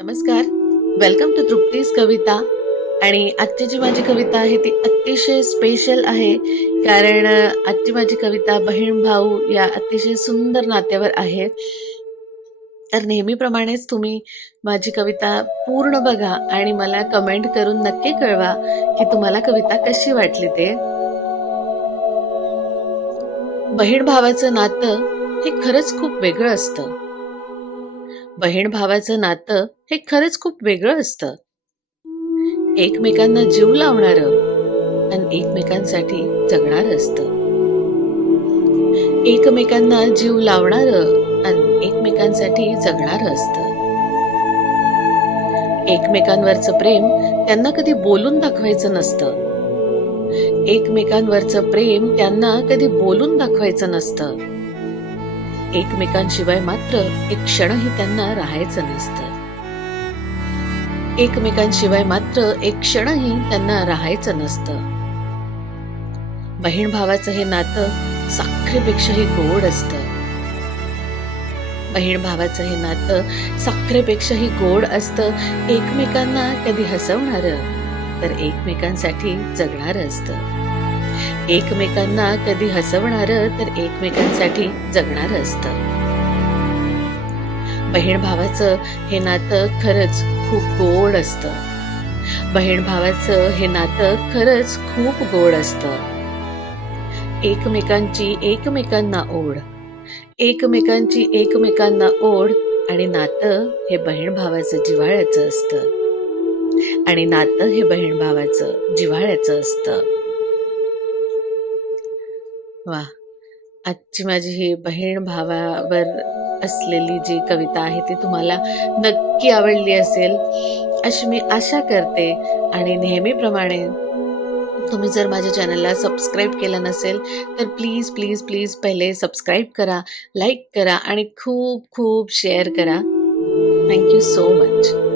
नमस्कार. Welcome to Trupti's कविता. आणि आजची जी माझी कविता आहे ती अतिशय स्पेशल आहे, कारण आजची माझी कविता बहीण भाऊ या अतिशय सुंदर नात्यावर आहे. तर नेहमीप्रमाणेच तुम्ही माझी कविता पूर्ण बघा आणि मला कमेंट करून नक्की कळवा की तुम्हाला कविता कशी वाटली ते. बहीण भावाचं नातं हे खरंच खूप वेगळं असतं. बहीण भावाचं नातं हे खरंच खूप वेगळं असतं. एकमेकांना जीव लावणारं आणि एकमेकांसाठी जगणारं असतं. एकमेकांना जीव लावणारं आणि एकमेकांसाठी जगणारं असतं. एकमेकांवरचं प्रेम त्यांना कधी बोलून दाखवायचं नसतं. एकमेकांवरचं प्रेम त्यांना कधी बोलून दाखवायचं नसतं. एकमेकांशिवाय मात्र एक क्षणही त्यांना राहायचं नसतं. एकमेकांशिवाय मात्र एक क्षणही त्यांना राहायचं नसतं. बहीण भावाचं हे नातं साखरेपेक्षाही गोड असतं. बहीण भावाचं हे नातं साखरेपेक्षाही गोड असतं. एकमेकांना कधी हसवणारं तर एकमेकांसाठी जगणारं असतं. एकमेकांना कधी हसवणारं तर एकमेकांसाठी जगणारं असतं. बहीण भावाचं हे नातं खरंच खूप गोड असतं. बहीण भावाचं हे नातं खरंच खूप गोड असतं. एकमेकांची एकमेकांना ओढ, एकमेकांची एकमेकांना ओढ आणि नातं हे बहीण भावाचं जिव्हाळ्याचं असतं. आणि नातं हे बहीण भावाचं जिव्हाळ्याचं असतं. वा, आजची माझी ही बहीण भावावर असलेली जी कविता आहे ती तुम्हाला नक्की आवडली असेल अशी मी आशा करते. आणि नेहमीप्रमाणे तुम्ही जर माझ्या चॅनलला सबस्क्राईब केलं नसेल तर प्लीज प्लीज प्लीज पहिले सबस्क्राईब करा, लाईक करा आणि खूप खूप शेअर करा. Thank you so much.